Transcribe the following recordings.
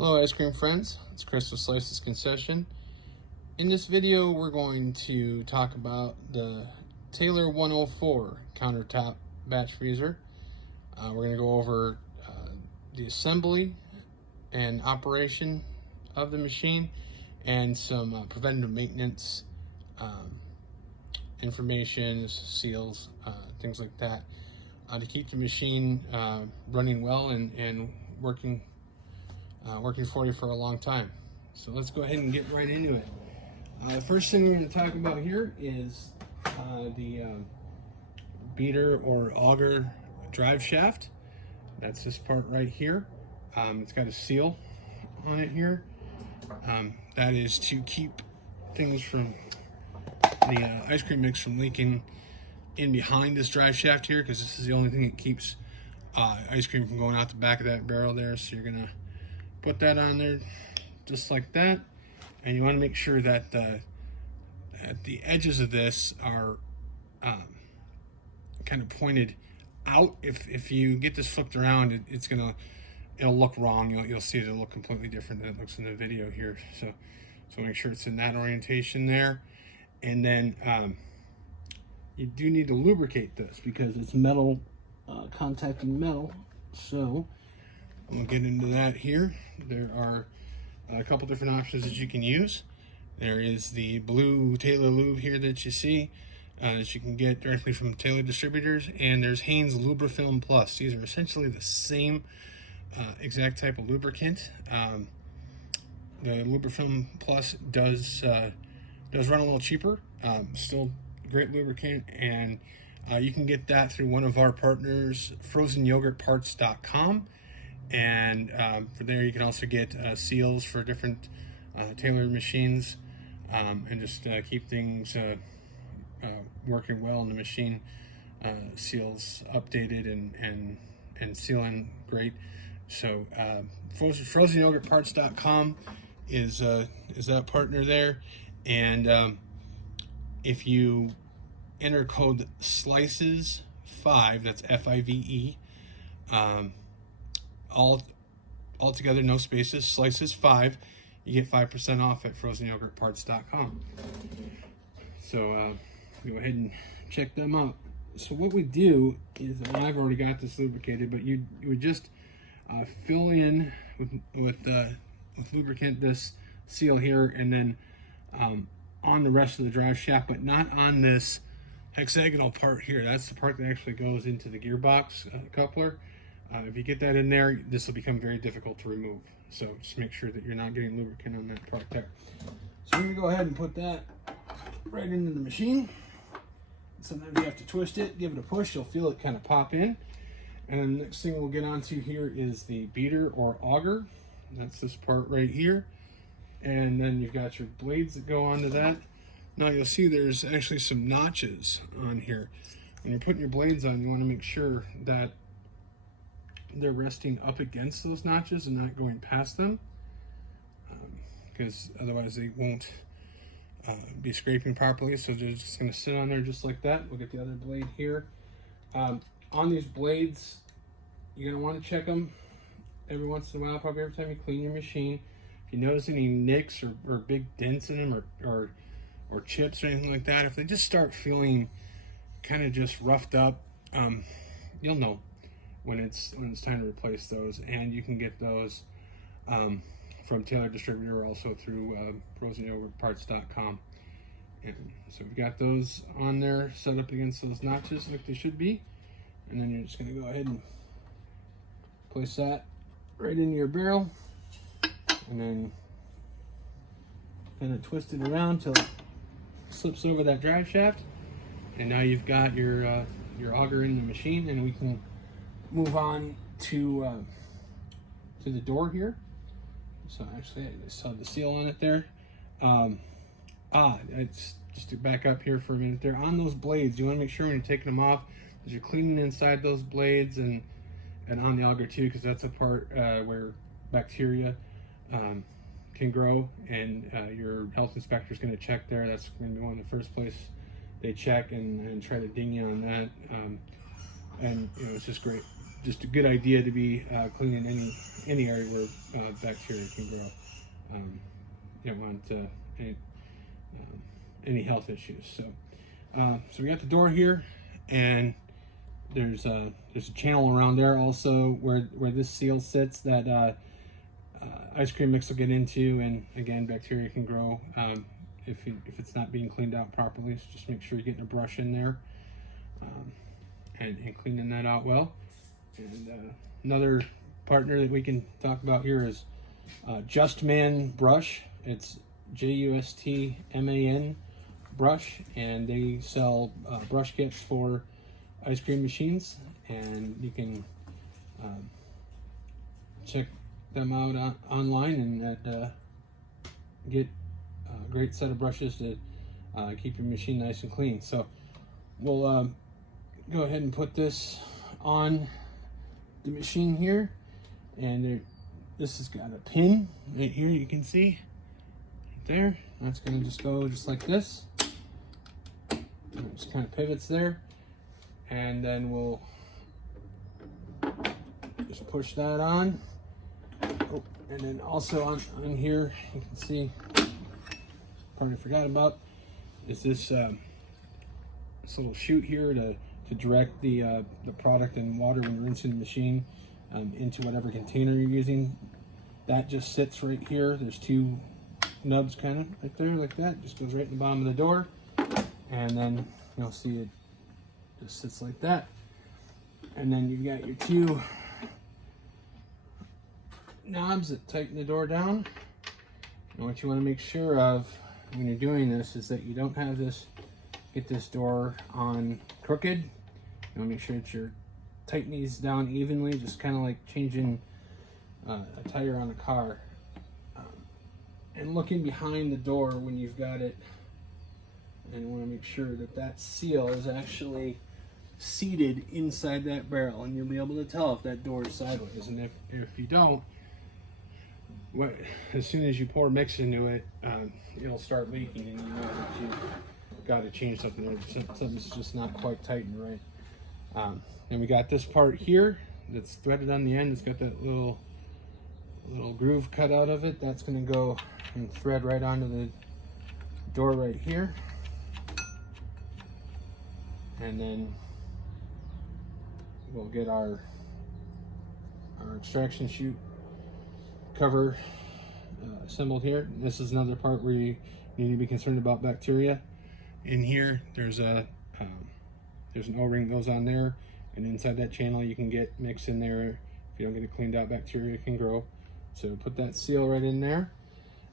Hello ice cream friends, it's Crystal Slices Concession. In this video we're going to talk about the Taylor 104 countertop batch freezer. We're going to go over the assembly and operation of the machine and some preventative maintenance information, seals, things like that, to keep the machine running well and working for you for a long time. So let's go ahead and get right into it. The first thing we're going to talk about here is the beater or auger drive shaft. That's this part right here. It's got a seal on it here. That is to keep things from the ice cream mix from leaking in behind this drive shaft here, because this is the only thing that keeps ice cream from going out the back of that barrel there. So you're gonna put that on there just like that, and you want to make sure that the edges of this are kind of pointed out. If you get this flipped around, it'll look wrong. You'll see it'll look completely different than it looks in the video here. So make sure it's in that orientation there. And then you do need to lubricate this because it's metal, contacting metal. So I'm gonna get into that here. There are a couple different options that you can use. There is the blue Taylor lube here that you see, that you can get directly from Taylor distributors, and there's Haynes Lubrifilm Plus. These are essentially the same exact type of lubricant. The Lubrifilm Plus does run a little cheaper, still great lubricant, and you can get that through one of our partners, FrozenYogurtParts.com. And for there you can also get seals for different Taylor machines, and just keep things working well in the machine. Seals updated and sealing great. So FrozenYogurtParts.com is that partner there. And if you enter code SLICES5, that's F-I-V-E, all together, no spaces, SLICES5, you get 5% off at FrozenYogurtParts.com. So go ahead and check them out. So what we do is, and I've already got this lubricated, but you would just fill in with lubricant this seal here, and then on the rest of the drive shaft, but not on this hexagonal part here. That's the part that actually goes into the gearbox coupler. If you get that in there, this will become very difficult to remove. So just make sure that you're not getting lubricant on that part there. So we're gonna go ahead and put that right into the machine. Sometimes you have to twist it, give it a push, you'll feel it kind of pop in. And then the next thing we'll get onto here is the beater or auger. That's this part right here. And then you've got your blades that go onto that. Now you'll see there's actually some notches on here. When you're putting your blades on, you want to make sure that they're resting up against those notches and not going past them, because otherwise they won't be scraping properly. So they're just going to sit on there just like that. We'll get the other blade here. On these blades, you're going to want to check them every once in a while, probably every time you clean your machine. If you notice any nicks or big dents in them, or chips or anything like that, if they just start feeling kind of just roughed up, you'll know when it's time to replace those. And you can get those from Taylor Distributor, or also through FrozenYogurtParts.com. And so we've got those on there set up against those notches like they should be. And then you're just going to go ahead and place that right into your barrel, and then kind of twist it around till it slips over that drive shaft. And now you've got your auger in the machine, and we can move on to the door here. So actually, I just saw the seal on it there. It's just to back up here for a minute there. On those blades, you want to make sure when you're taking them off that you're cleaning inside those blades, and on the auger too, because that's a part where bacteria can grow, and your health inspector is going to check there. That's going to be one of the first place they check and try to ding you on that. And it's just just a good idea to be cleaning any area where bacteria can grow. You don't want any health issues. So so we got the door here, and there's a channel around there also where this seal sits that ice cream mix will get into, and again, bacteria can grow if it's not being cleaned out properly. So just make sure you're getting a brush in there and cleaning that out well. And another partner that we can talk about here is Justman Brush. It's JUSTMAN Brush, and they sell brush kits for ice cream machines, and you can check them out online and get a great set of brushes to keep your machine nice and clean. So we'll go ahead and put this on the machine here, and this has got a pin right here, you can see right there. That's going to just go just like this, and it just kind of pivots there, and then we'll just push that on. Oh, and then also on here, you can see, part I forgot about is this this little chute here to direct the product and water when you're rinsing the machine into whatever container you're using. That just sits right here. There's two nubs kind of right there like that. Just goes right in the bottom of the door, and then you'll see it just sits like that. And then you've got your two knobs that tighten the door down. And what you want to make sure of when you're doing this is that you don't have this, get this door on crooked. You want to make sure that you're tightening these down evenly, just kind of like changing a tire on a car. And looking behind the door when you've got it, and you want to make sure that that seal is actually seated inside that barrel, and you'll be able to tell if that door is sideways. And if you don't, as soon as you pour mix into it, it'll start leaking, and you know that you've got to change something there. Something's just not quite tightened right. And we got this part here that's threaded on the end. It's got that little groove cut out of it. That's going to go and thread right onto the door right here. And then we'll get our extraction chute cover assembled here. This is another part where you need to be concerned about bacteria. In here, there's an O-ring that goes on there, and inside that channel you can get mix in there. If you don't get it cleaned out, bacteria can grow. So put that seal right in there,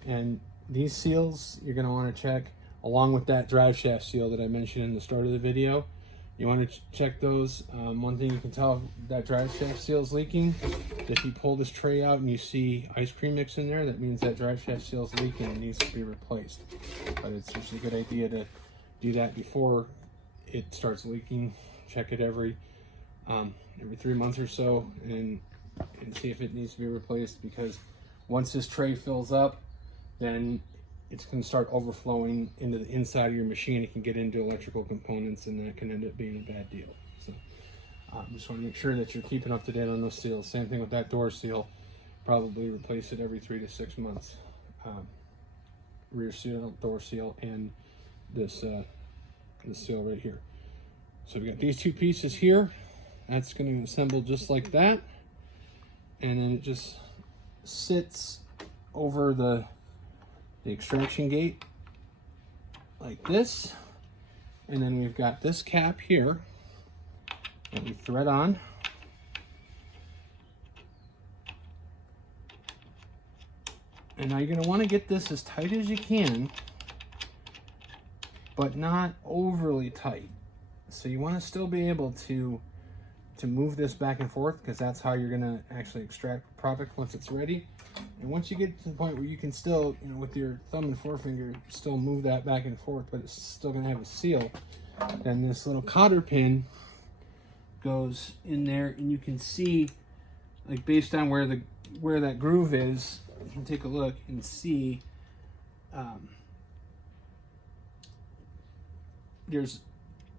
and these seals you're going to want to check along with that drive shaft seal that I mentioned in the start of the video. You want to check those. One thing you can tell if that drive shaft seal is leaking, if you pull this tray out and you see ice cream mix in there, that means that drive shaft seal is leaking and needs to be replaced. But it's usually a good idea to do that before it starts leaking. Check it every 3 months or so, and see if it needs to be replaced, because once this tray fills up, then it's going to start overflowing into the inside of your machine. It can get into electrical components, and that can end up being a bad deal. So just want to make sure that you're keeping up to date on those seals. Same thing with that door seal. Probably replace it every 3 to 6 months. Rear seal, door seal, and this seal right here. So we got these two pieces here. That's going to assemble just like that, and then it just sits over the extraction gate like this. And then we've got this cap here that we thread on. And now you're going to want to get this as tight as you can, but not overly tight. So you want to still be able to move this back and forth, because that's how you're going to actually extract the product once it's ready. And once you get to the point where you can still, with your thumb and forefinger, still move that back and forth, but it's still going to have a seal, then this little cotter pin goes in there, and you can see, like, based on where that groove is, you can take a look and see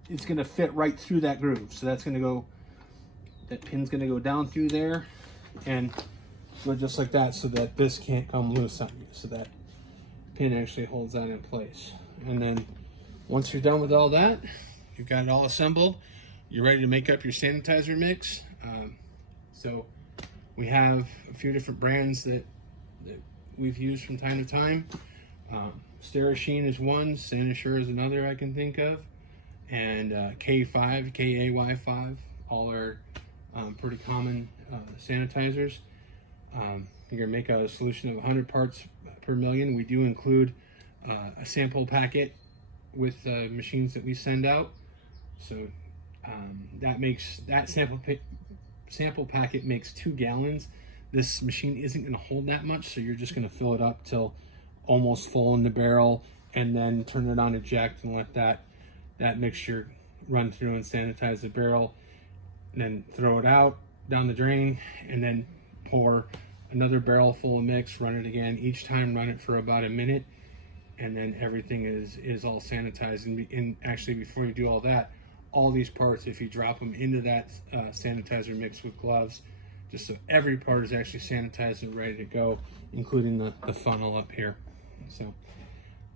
it's going to fit right through that groove. So that's going to go that pin's gonna go down through there and go just like that, so that this can't come loose on you. So that pin actually holds that in place. And then once you're done with all that, you've got it all assembled, you're ready to make up your sanitizer mix. So we have a few different brands that we've used from time to time. Sterasheen is one, Sanasure is another I can think of, and K5, KAY5, all are pretty common sanitizers. You're gonna make a solution of 100 parts per million. We do include a sample packet with machines that we send out. So that sample packet makes 2 gallons. This machine isn't going to hold that much, so you're just going to fill it up till almost full in the barrel, and then turn it on eject and let that mixture run through and sanitize the barrel, and then throw it out down the drain, and then pour another barrel full of mix, run it again. Each time run it for about a minute, and then everything is all sanitized. And actually, before you do all that, all these parts, if you drop them into that sanitizer mix with gloves, just so every part is actually sanitized and ready to go, including the funnel up here. So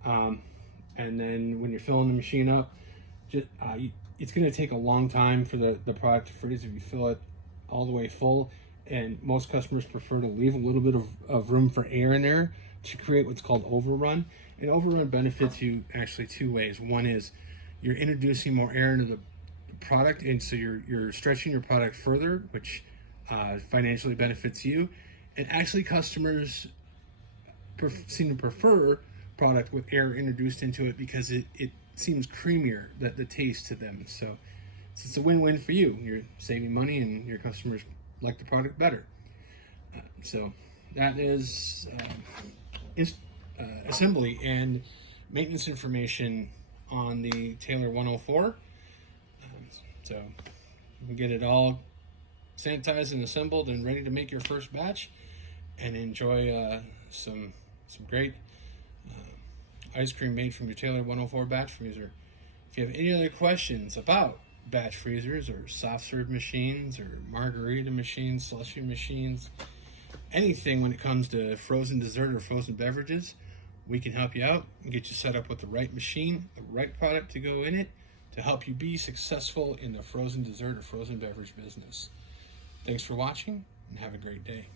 and then when you're filling the machine up, it's going to take a long time for the product to freeze if you fill it all the way full, and most customers prefer to leave a little bit of room for air in there to create what's called overrun. And overrun benefits you actually 2 ways. One is you're introducing more air into the product, and so you're stretching your product further, which financially benefits you. And actually, customers seem to prefer product with air introduced into it because it seems creamier, the taste to them. So it's a win-win for you. You're saving money, and your customers like the product better. So that is assembly and maintenance information on the Taylor 104. So you can get it all sanitized and assembled and ready to make your first batch, and enjoy some great ice cream made from your Taylor 104 batch freezer. If you have any other questions about batch freezers or soft serve machines or margarita machines, slushy machines, anything when it comes to frozen dessert or frozen beverages, we can help you out and get you set up with the right machine, the right product to go in it, to help you be successful in the frozen dessert or frozen beverage business. Thanks for watching, and have a great day.